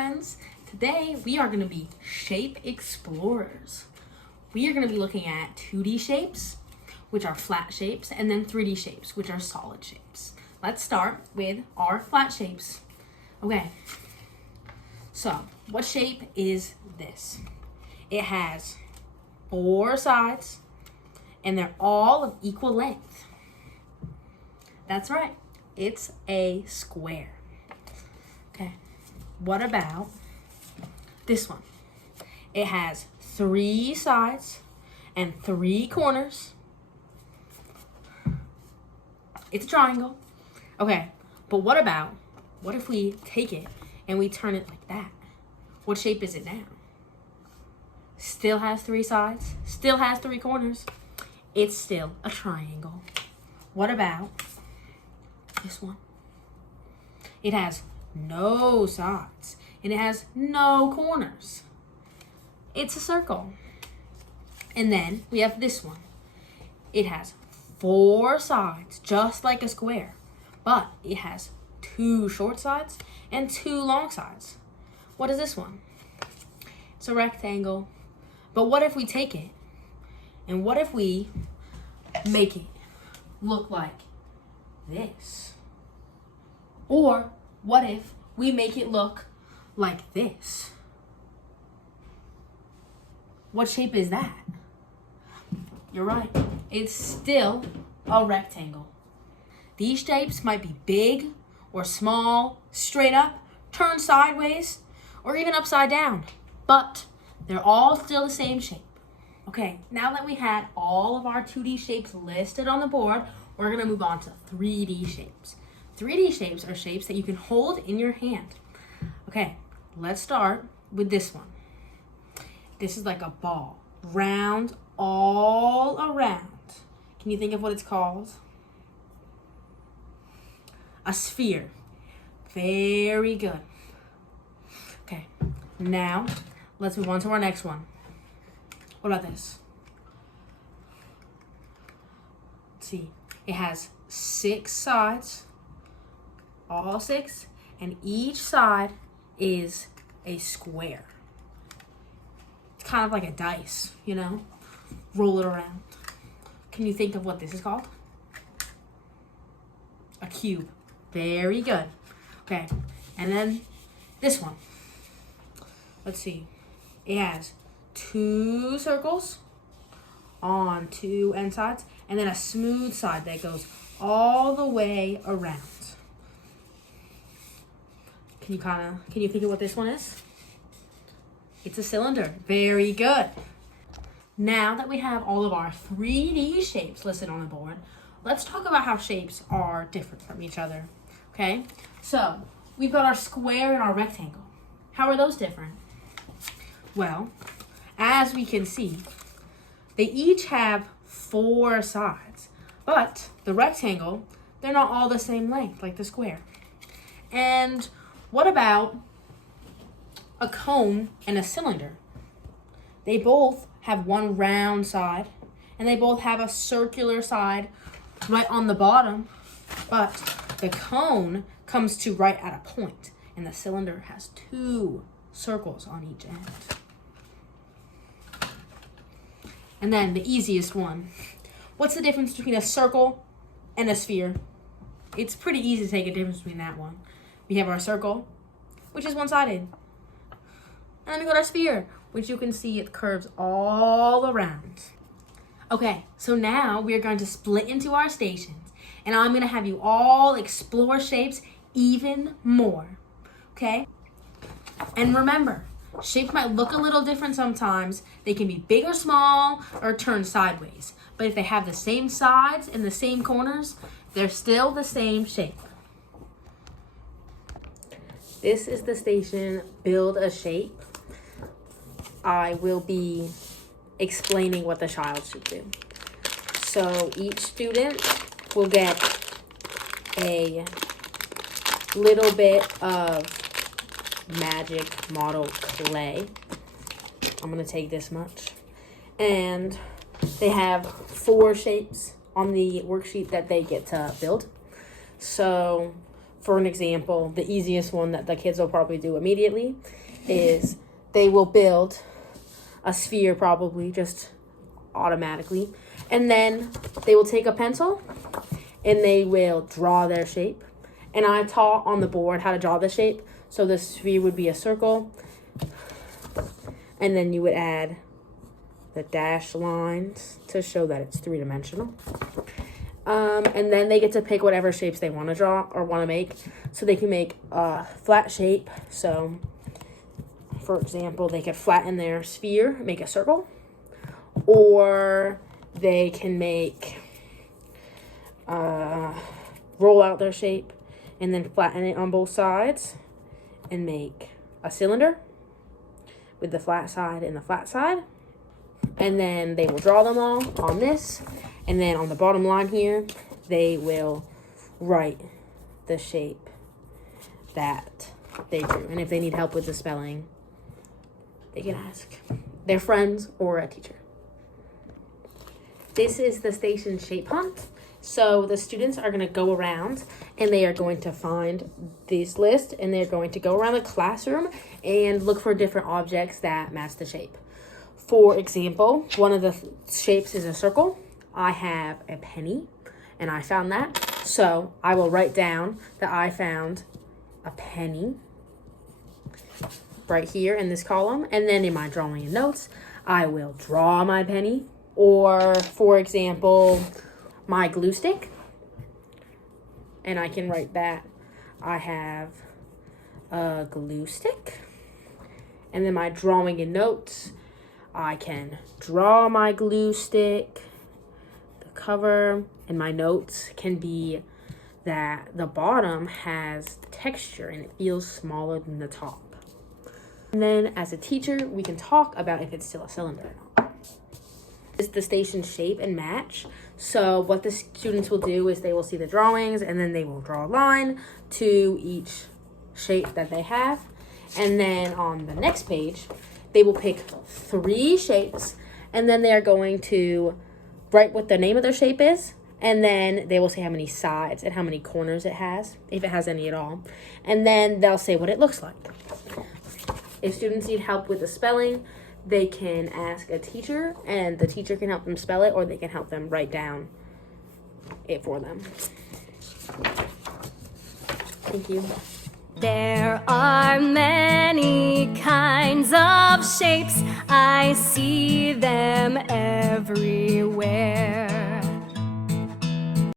friends. Today we are going to be shape explorers. We are going to be looking at 2D shapes, which are flat shapes, and then 3D shapes, which are solid shapes. Let's start with our flat shapes. Okay, so what shape is this? It has 4 sides, and they're all of equal length. That's right, it's a square. Okay, what about this one? It has 3 sides and 3 corners. It's a triangle. Okay, but what if we take it and we turn it like that? What shape is it now? Still has 3 sides, still has 3 corners. It's still a triangle. What about this one? It has no sides and it has no corners. It's a circle. And then we have this one. It has 4 sides, just like a square, but it has 2 short sides and 2 long sides. What is this one? It's a rectangle. But what if we take it and what if we make it look like this? Or what if we make it look like this? What shape is that? You're right, it's still a rectangle. These shapes might be big or small, straight up, turned sideways, or even upside down, but they're all still the same shape. Okay, now that we had all of our 2D shapes listed on the board, we're gonna move on to 3D shapes. 3D shapes are shapes that you can hold in your hand. Okay, let's start with this one. This is like a ball, round all around. Can you think of what it's called? A sphere. Very good. Okay, now let's move on to our next one. What about this? Let's see. It has 6 sides, all 6, and each side is a square. It's kind of like a dice, you know? Roll it around. Can you think of what this is called? A cube. Very good. Okay, and then this one. Let's see. It has 2 circles on 2 end sides, and then a smooth side that goes all the way around. Can you think of what this one is? It's a cylinder. Very good. Now that we have all of our 3D shapes listed on the board, let's talk about how shapes are different from each other. Okay, so we've got our square and our rectangle. How are those different? Well, as we can see, they each have 4 sides, but the rectangle, they're not all the same length like the square. And what about a cone and a cylinder? They both have one round side, and they both have a circular side right on the bottom, but the cone comes to right at a point, and the cylinder has 2 circles on each end. And then the easiest one. What's the difference between a circle and a sphere? It's pretty easy to take a difference between that one. We have our circle, which is one-sided. And then we got our sphere, which you can see it curves all around. Okay, so now we are going to split into our stations, and I'm going to have you all explore shapes even more, okay? And remember, shapes might look a little different sometimes. They can be big or small or turned sideways. But if they have the same sides and the same corners, they're still the same shape. This is the station Build a Shape. I will be explaining what the child should do. So each student will get a little bit of magic model clay. I'm going to take this much. And they have 4 shapes on the worksheet that they get to build. So for an example, the easiest one that the kids will probably do immediately is they will build a sphere, probably just automatically, and then they will take a pencil and they will draw their shape. And I taught on the board how to draw the shape. So the sphere would be a circle, and then you would add the dashed lines to show that it's three-dimensional. And then they get to pick whatever shapes they want to draw or want to make. So they can make a flat shape. So, for example, they could flatten their sphere, make a circle. Or they can make, roll out their shape and then flatten it on both sides and make a cylinder with the flat side and the flat side. And then they will draw them all on this. And then on the bottom line here, they will write the shape that they drew. And if they need help with the spelling, they can ask their friends or a teacher. This is the station shape hunt. So the students are going to go around and they are going to find this list, and they're going to go around the classroom and look for different objects that match the shape. For example, one of the shapes is a circle. I have a penny, and I found that. So I will write down that I found a penny right here in this column. And then in my drawing and notes, I will draw my penny. Or, for example, my glue stick. And I can write that I have a glue stick. And then my drawing and notes, I can draw my glue stick, the cover, and my notes can be that the bottom has texture and it feels smaller than the top. And then as a teacher, we can talk about if it's still a cylinder or not. This is the station shape and match. So what the students will do is they will see the drawings and then they will draw a line to each shape that they have. And then on the next page, they will pick 3 shapes, and then they are going to write what the name of their shape is, and then they will say how many sides and how many corners it has, if it has any at all. And then they'll say what it looks like. If students need help with the spelling, they can ask a teacher, and the teacher can help them spell it, or they can help them write down it for them. Thank you. There are many kinds of shapes. I see them everywhere.